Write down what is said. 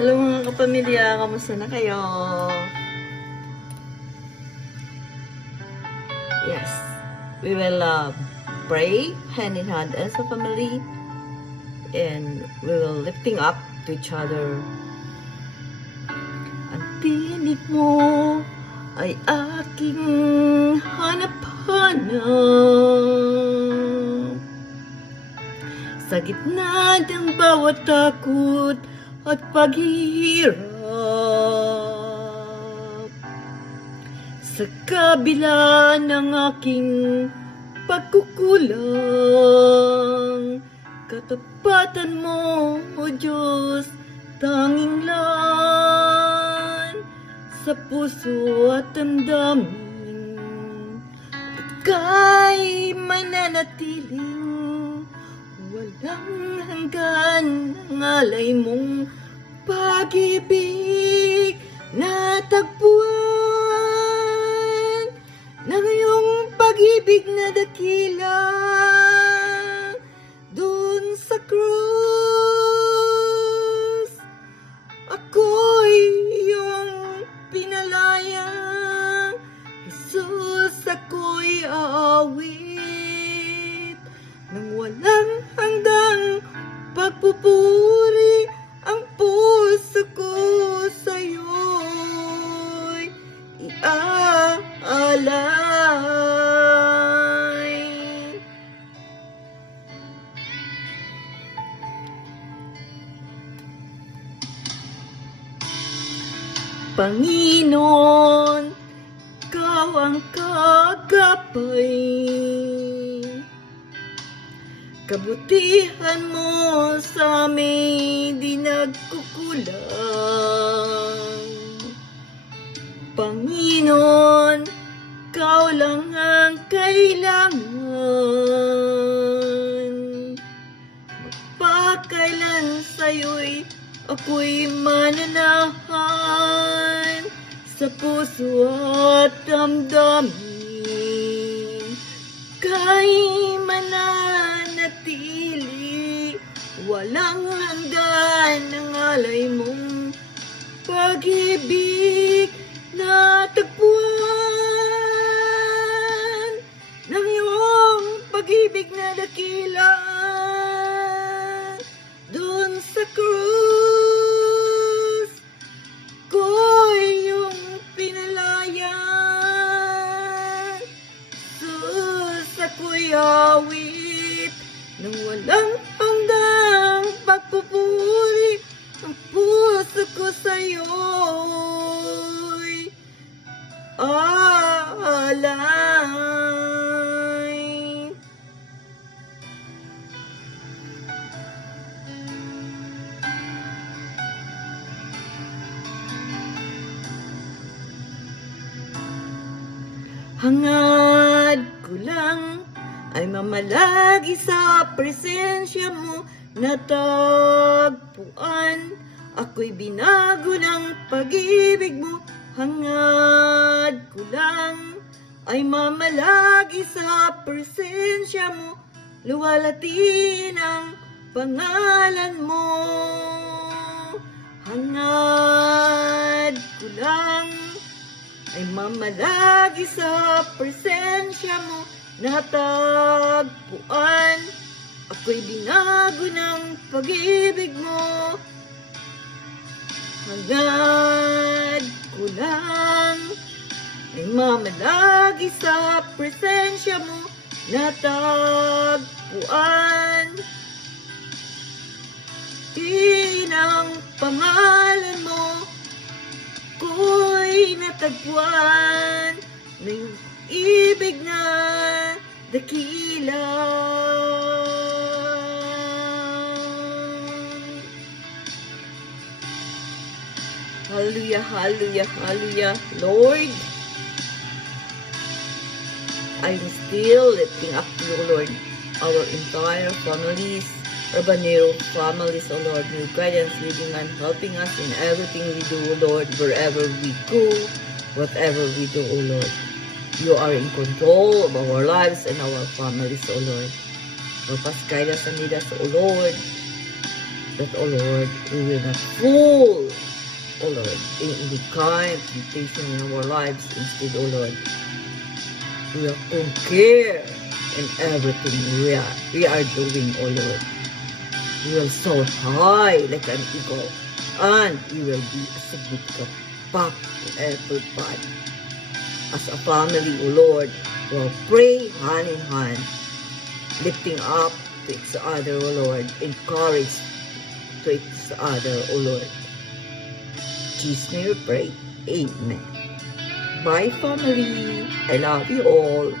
Hello mga kapamilya, kamusta na kayo? Yes, we will pray hand in hand as a family, and we will lifting up to each other. Ang tinig mo ay aking hanap-hanap sa gitna ng bawat takot at paghihirap, sa kabila ng aking pagkukulang, katapatan mo, O Diyos, tanging lan sa puso at damdamin. Ika'y mananatiling walang hanggan, ang alay mong pag-ibig na tagpuan ng iyong pag-ibig na dakila dun sa krus. Ako'y iyong pinalaya, Jesus, ako'y aawit ng walang hanggang pagpupuri. Ang puso ko sa'yo'y iaalay. Panginoon, Ikaw ang kagapay, kabutihan mo sa amin di nagkukulang. Panginoon, Ikaw lang ang kailangan. Magpakailan sa'yo'y ako'y mananahan sa puso at damdamin. Ka'y mananatili, walang hanggan ang alay mong pag-ibig na tagpuan ng iyong pag-ibig na dakila dun sa krus. Ko'y iyong pinalaya, sus, ako'y awit ng walang hanggang pagpupuri. Ang puso ko sa'yo'y aalay. Hangad ko lang ay mamalagi sa presensya mo, natagpuan. Ako'y binago ng pag-ibig mo. Hangad ko lang ay mamalagi sa presensya mo, luwalhatin ang pangalan mo. Hangad ko lang ay mamalagi sa presensya mo, natagpuan. Ako'y binago ng pag-ibig mo. Hangad ko lang ay mamalagi sa presensya mo, natagpuan. Tinang pangalan mo, ko'y natagpuan ng ibig na dakila. Hallelujah, hallelujah, hallelujah. Lord, I'm still lifting up to you, Lord, our entire families, Urbanero families, O Lord, your guidance, leading and helping us in everything we do, O Lord, wherever we go, whatever we do, O Lord. You are in control of our lives and our families, O Lord. Help us, guide us, and lead us, O Lord, that, O Lord, we will not fall O Lord, in any kind of temptation in our lives. Instead, O Lord, we will conquer in everything we are doing, O Lord. We will soar high like an eagle, and we will be a significant path to every path. As a family, O Lord, we will pray hand in hand, lifting up to each other, O Lord, encourage to each other, O Lord. In Jesus' name we pray. Amen. Bye, family. I love you all.